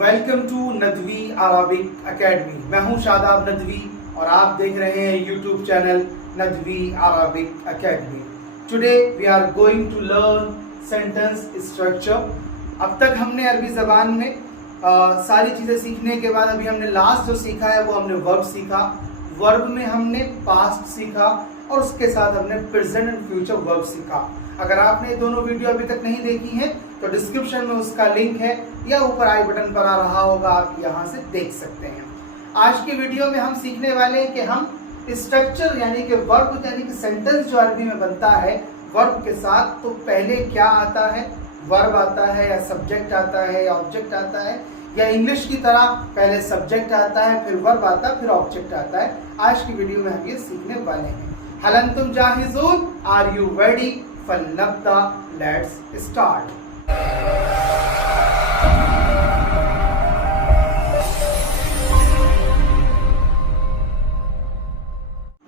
Welcome to Nadvi Arabic Academy. मैं हूं शादाब नदवी और आप देख रहे हैं YouTube channel Nadvi Arabic Academy. Today we are going to learn sentence structure. अब तक हमने अरबी ज़बान में सारी चीज़ें सीखने के बाद अभी हमने लास्ट जो सीखा है वो हमने वर्ब सीखा। वर्ब में हमने पास्ट सीखा और उसके साथ हमने प्रेजेंट एंड फ्यूचर वर्ब सीखा। अगर आपने दोनों वीडियो अभी तक नहीं देखी है तो डिस्क्रिप्शन में उसका लिंक है या ऊपर आई बटन पर आ रहा होगा, आप यहाँ से देख सकते हैं। आज की वीडियो में हम सीखने वाले हैं कि हम स्ट्रक्चर यानी कि वर्ब यानी कि सेंटेंस जो अरबी में बनता है वर्ब के साथ, तो पहले क्या आता है, वर्ब आता है या सब्जेक्ट आता है या ऑब्जेक्ट आता है, या इंग्लिश की तरह पहले सब्जेक्ट आता है फिर वर्ब आता है फिर ऑब्जेक्ट आता है। आज की वीडियो में हम ये सीखने वाले हैं। हल अंतुम जाहिज़ून, आर यू रेडी? फलनब्दा, लेट्स स्टार्ट।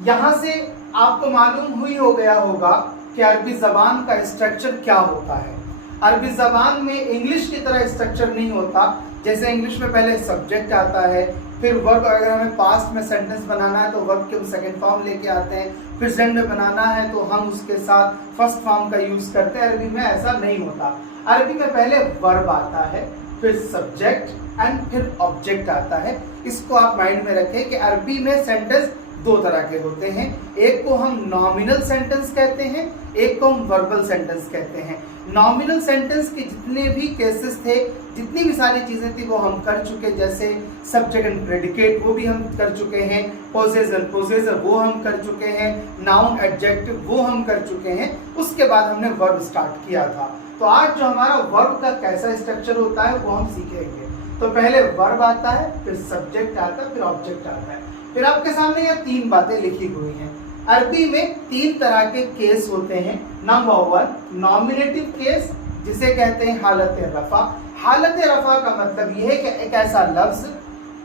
यहां से आपको मालूम हुई हो गया होगा कि अरबी जबान का स्ट्रक्चर क्या होता है। अरबी जबान में इंग्लिश की तरह स्ट्रक्चर नहीं होता। जैसे इंग्लिश में पहले सब्जेक्ट आता है, फिर वर्ब, अगर हमें पास्ट में सेंटेंस बनाना है तो वर्ब के हम सेकंड फॉर्म लेके आते हैं, प्रेजेंट में बनाना है तो हम उसके साथ फर्स्ट फॉर्म का यूज करते हैं। अरबी में ऐसा नहीं होता। अरबी में पहले वर्ब आता है, फिर सब्जेक्ट एंड फिर ऑब्जेक्ट आता है। इसको आप माइंड में रखें कि अरबी में सेंटेंस दो तरह के होते हैं। एक को हम नॉमिनल सेंटेंस कहते हैं, एक को हम वर्बल सेंटेंस कहते हैं। नॉमिनल सेंटेंस के जितने भी केसेस थे, जितनी भी सारी चीजें थी वो हम कर चुके। जैसे सब्जेक्ट एंड प्रेडिकेट वो भी हम कर चुके हैं, पोजेसन पोजेसर वो हम कर चुके हैं, नाउन एडजेक्टिव वो हम कर चुके हैं। उसके बाद हमने वर्ब स्टार्ट किया था। तो आज जो हमारा वर्ब का कैसा स्ट्रक्चर होता है वो हम सीखेंगे। तो पहले वर्ब आता है, फिर सब्जेक्ट आता है, फिर ऑब्जेक्ट आता है। फिर आपके सामने ये तीन बातें लिखी हुई हैं। अरबी में तीन तरह के केस होते हैं। नंबर वन, नॉमिनेटिव केस, जिसे कहते हैं हालत रफा। हालत रफा का मतलब यह है कि एक ऐसा लफ्ज,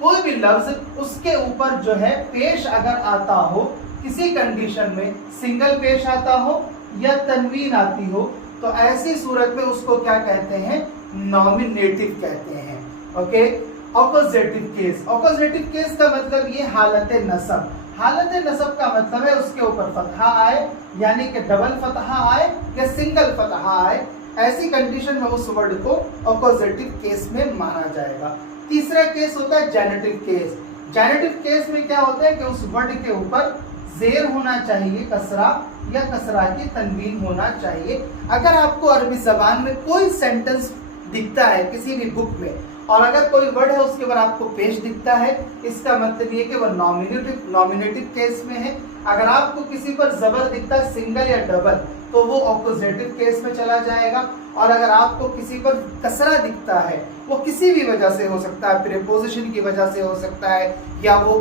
कोई भी लफ्ज उसके ऊपर जो है पेश अगर आता हो किसी कंडीशन में, सिंगल पेश आता हो या तनवीन आती हो, तो ऐसी सूरत में उसको क्या कहते हैं? नॉमिनेटिव कहते हैं। ओके। ऑपोजिटिव केस, ऑपोजिटिव केस का मतलब ये हालत नसब। हालत नसब का मतलब है उसके ऊपर फतहा आए, यानी कि डबल फतहा आए या सिंगल फतहा आए। ऐसी कंडीशन में उस वर्ड को ऑपोजिटिव केस में माना जाएगा। तीसरा केस होता है जेनेटिव केस। जेनेटिव केस में क्या होता है कि उस वर्ड के ऊपर जेर होना चाहिए, कसरा या कसरा की तनवीन होना चाहिए। अगर आपको अरबी जबान में कोई सेंटेंस दिखता है किसी भी बुक में और अगर कोई वर्ड है उसके ऊपर आपको पेश दिखता है, इसका मतलब ये कि वह नॉमिनेटिव केस में है। अगर आपको किसी पर जबर दिखता है सिंगल या डबल, तो वो ऑपोजिटिव केस में चला जाएगा। और अगर आपको किसी पर कसरा दिखता है, वो किसी भी वजह से हो सकता है, प्रीपोजिशन की वजह से हो सकता है, या वो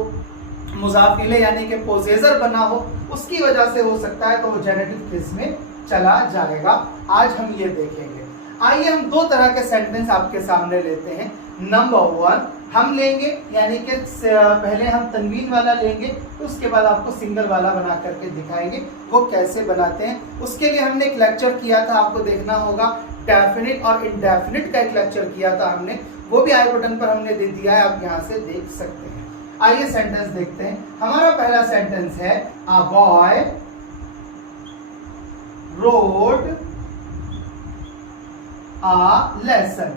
मुजाफिले यानी कि पोजेसर बना हो उसकी वजह से हो सकता है, तो वो जेनेटिव केस में चला जाएगा। आज हम ये देखेंगे। आइए हम दो तरह के सेंटेंस आपके सामने लेते हैं। नंबर वन हम लेंगे, यानी कि पहले हम तनवीन वाला लेंगे, तो उसके बाद आपको सिंगल वाला बना करके दिखाएंगे वो कैसे बनाते हैं। उसके लिए हमने एक लेक्चर किया था, आपको देखना होगा। डेफिनिट और इनडेफिनिट का एक लेक्चर किया था हमने, वो भी आई बटन पर हमने दे दिया है, आप यहाँ से देख सकते हैं। आइए सेंटेंस देखते हैं। हमारा पहला सेंटेंस है a boy rode a lesson.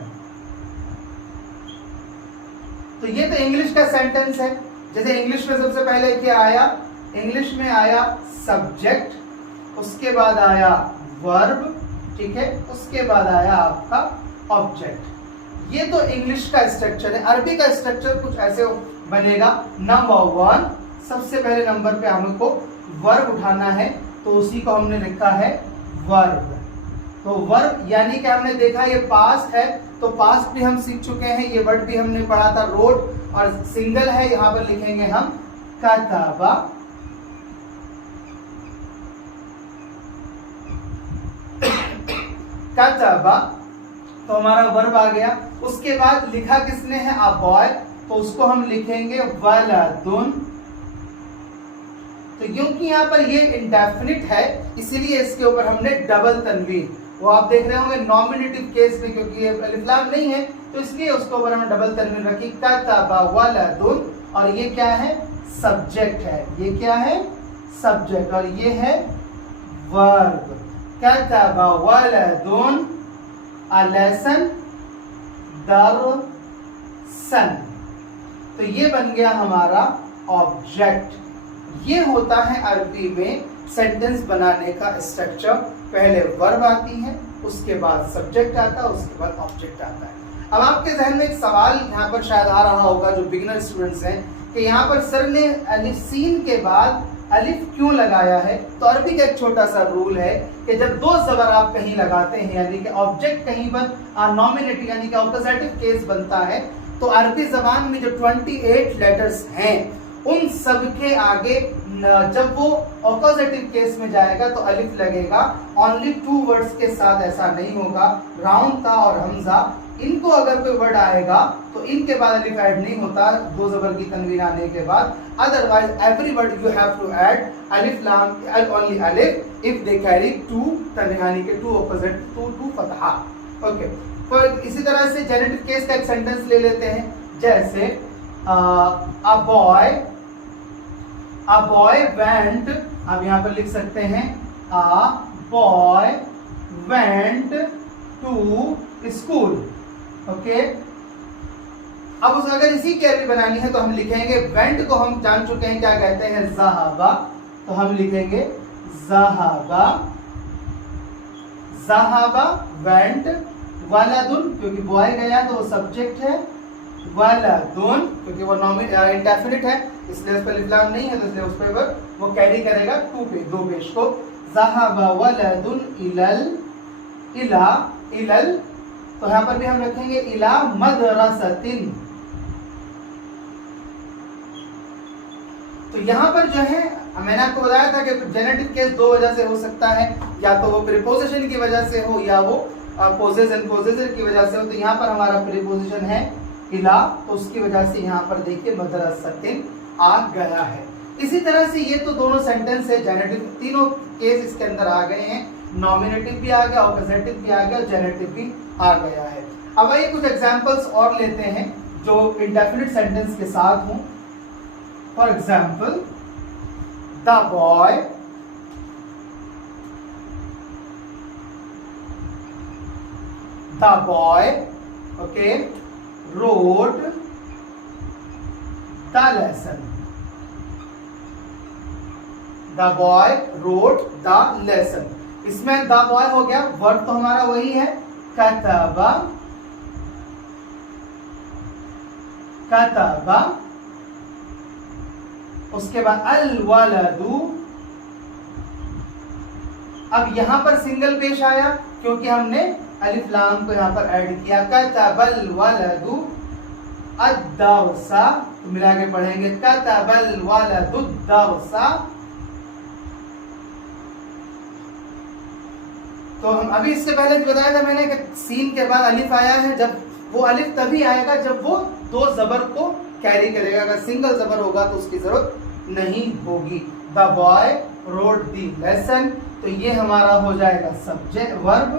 तो ये तो इंग्लिश का सेंटेंस है। जैसे इंग्लिश में सबसे पहले क्या आया? इंग्लिश में आया सब्जेक्ट, उसके बाद आया वर्ब, ठीक है, उसके बाद आया आपका ऑब्जेक्ट। ये तो इंग्लिश का स्ट्रक्चर है। अरबी का स्ट्रक्चर कुछ ऐसे बनेगा। नंबर वन, सबसे पहले नंबर पे हमको वर्ब उठाना है, तो उसी को हमने लिखा है वर्ब। तो वर्ब यानी कि हमने देखा ये पास्ट है, तो पास्ट भी हम सीख चुके हैं। ये वर्ड भी हमने पढ़ा था रोड, और सिंगल है, यहां पर लिखेंगे हम कतबा। कतबा, तो हमारा वर्ब आ गया। उसके बाद लिखा किसने है? अ बॉय, तो उसको हम लिखेंगे वलदुन। तो क्योंकि यहाँ पर ये इंडेफिनिट है इसीलिए इसके ऊपर हमने डबल तनवीन, वो आप देख रहे होंगे नॉमिनेटिव केस में, क्योंकि ये अलिफ लाम नहीं है तो इसलिए उसके ऊपर हमने डबल तनवीन रखी कतबा वलदुन, और ये क्या है? सब्जेक्ट है। ये क्या है? सब्जेक्ट, और ये है वर्ब। कतबा वलदुन अ लेसन दरसन, तो ये बन गया हमारा ऑब्जेक्ट। ये होता है अरबी में सेंटेंस बनाने का स्ट्रक्चर। पहले वर्ब आती है, उसके बाद सब्जेक्ट आता है, उसके बाद ऑब्जेक्ट आता है। अब आपके जहन में एक सवाल यहाँ पर शायद आ रहा होगा जो बिगिनर स्टूडेंट्स हैं कि यहाँ पर सर ने अलिफ सीन के बाद अलिफ क्यों लगाया है? तो अरबी का एक छोटा सा रूल है कि जब दो जबर आप कहीं लगाते हैं, यानी कि ऑब्जेक्ट कहीं पर नॉमिनेटिव यानी कि ऑपोजिटिव केस बनता है, तो अरबी जबान में जो 28 लेटर्स हैं उन सब के आगे जब वो ऑपोजिटिव केस में जाएगा तो अलिफ लगेगा। ओनली 2 वर्ड्स के साथ ऐसा नहीं होगा। राउंड ता और हमजा, इनको अगर कोई वर्ड आएगा तो इनके बाद अलिफ ऐड नहीं होता दो जबर की तनवीन आने के बाद। Otherwise every word you have to add अलिफ लाम, ओनली अलिफ इफ दे कैरी 2 यानी कि 2 ऑपोजिट, 2 फतहा। ओके, तो इसी तरह से जेनेटिव केस का एक सेंटेंस ले लेते हैं, जैसे अ बॉय वेंट, आप यहाँ पर लिख सकते हैं a boy went to school. Okay, अब उस अगर इसी की अरबी बनानी है तो हम लिखेंगे, वेंट को हम जान चुके हैं क्या कहते हैं, ज़हाबा, तो हम लिखेंगे ज़हाबा, ज़हाबा वेंट, वलदुन क्योंकि बॉय गया तो वो सब्जेक्ट है, वलदुन क्योंकि वो इंडेफिनिट है इसलिए उस पर अलिफ लाम नहीं है तो इसलिए उस पर वो कैरी करेगा 2 पेश को। ज़हाबा वलदुन इलल, तो यहाँ पर भी हम रखेंगे इला मदरसतिन। तो यहाँ पर जो है मैंने आपको बताया था कि जेनेटिव केस 2 वजह से हो सकता है, या तो वो प्रीपोजिशन की वजह से हो या वो पोजेशन की वजह से हो। तो यहाँ पर हमारा प्रीपोजिशन है इला, तो उसकी वजह से यहाँ पर देखिए मदरसतिन आ गया है। इसी तरह से ये तो दोनों सेंटेंस है, जेनेटिव तीनों केस इसके अंदर आ गए हैं, नॉमिनेटिव भी आ गया, ऑपोजिटिव भी आ गया, जेनेटिव भी आ गया है। अब आइए कुछ एग्जांपल्स और लेते हैं जो इंडेफिनिट सेंटेंस के साथ हों। For example, the boy okay wrote the lesson. The boy wrote the lesson. इसमें the boy हो गया, वर्ड तो हमारा वही है कतबा, कतबा, उसके बाद अल वलदू। अब यहां पर सिंगल पेश आया क्योंकि हमने अलिफ लाम को यहाँ पर ऐड किया। कतबल वलदु अद्दरसा, तो मिला के पढ़ेंगे कतबल वलदु दरसा। तो हम अभी इससे पहले बताया था मैंने कि सीन के बाद अलिफ आया है, जब वो अलिफ तभी आएगा जब वो 2 जबर को कैरी करेगा। अगर सिंगल जबर होगा तो उसकी जरूरत नहीं होगी। The boy road the lesson, तो ये हमारा हो जाएगा सब्जेक्ट वर्ब।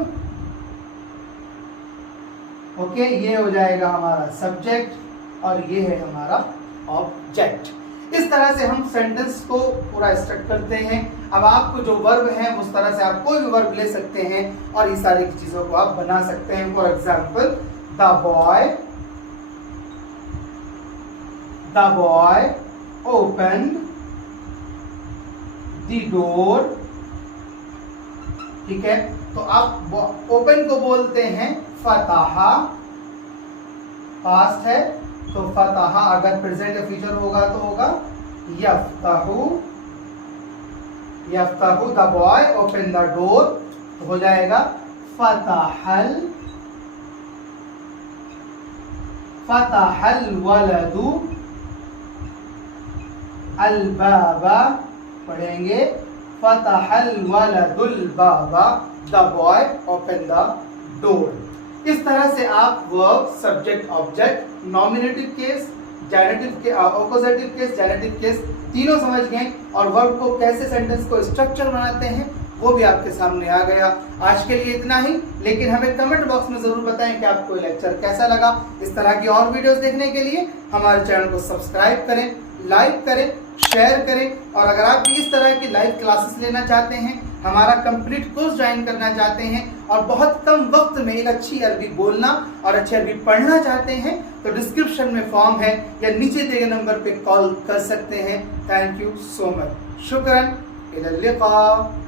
ओके, ये हो जाएगा हमारा सब्जेक्ट और ये है हमारा ऑब्जेक्ट। इस तरह से हम सेंटेंस को पूरा स्ट्रक्चर करते हैं। अब आपको जो वर्ब है उस तरह से आप कोई भी वर्ब ले सकते हैं और इस सारी चीजों को आप बना सकते हैं। For example, the boy open the door. ठीक है, तो आप ओपन को बोलते हैं फतहा, पास्ट है तो फतहा, अगर प्रेजेंट या फ्यूचर होगा तो होगा यफ्तहु, यफ्तहु। The boy open the door, तो हो जाएगा फतहल, फतहल वलदु अल बाबा, पढ़ेंगे फतहल वलदुल बाबा, the boy open the door. इस तरह से आप verb, subject, object, nominative case, genitive के ऑपोजिटिव केस, जेनेटिव केस तीनों समझ गए और वर्ब को कैसे सेंटेंस को स्ट्रक्चर बनाते हैं वो भी आपके सामने आ गया। आज के लिए इतना ही, लेकिन हमें कमेंट बॉक्स में जरूर बताएं कि आपको लेक्चर कैसा लगा। इस तरह की और वीडियोस देखने के लिए हमारे चैनल को सब्सक्राइब करें, लाइक करें, शेयर करें। और अगर आप भी इस तरह की लाइव क्लासेस लेना चाहते हैं, हमारा कंप्लीट कोर्स ज्वाइन करना चाहते हैं और बहुत कम वक्त में एक अच्छी अरबी बोलना और अच्छी अरबी पढ़ना चाहते हैं, तो डिस्क्रिप्शन में फॉर्म है या नीचे दिए गए नंबर पे कॉल कर सकते हैं। Thank you so much. शुक्रन। इला लिक़ा।